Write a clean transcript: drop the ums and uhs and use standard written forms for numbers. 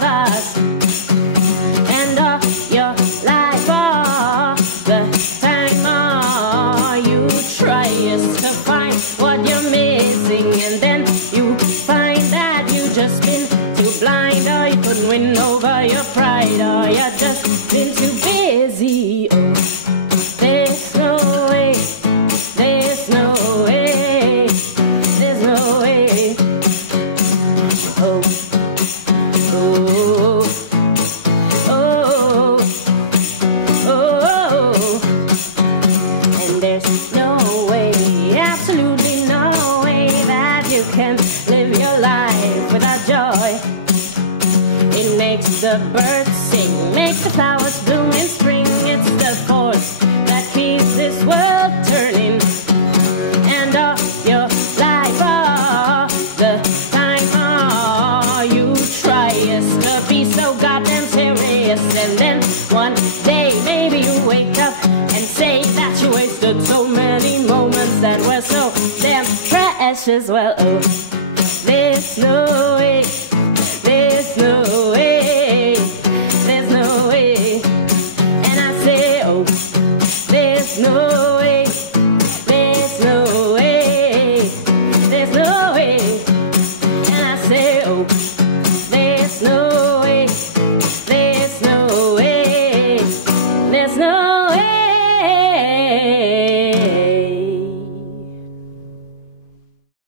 of us. And all your life, all the time, all you try is to find what you're missing, and then you find that you just been too blind, or you couldn't win over your pride, or you're just been too busy. Oh, there's no way, there's no way, there's no way. Oh, oh, oh, oh, oh. And there's no way, absolutely no way that you can live your life without joy. It makes the birds sing, makes the flowers bloom in spring. It's the force that keeps this world turning. And all your life, all the time, all you try is to be so goddamn serious. And then one day maybe you wake up and say that you wasted so many moments that were so damn precious. Well, oh,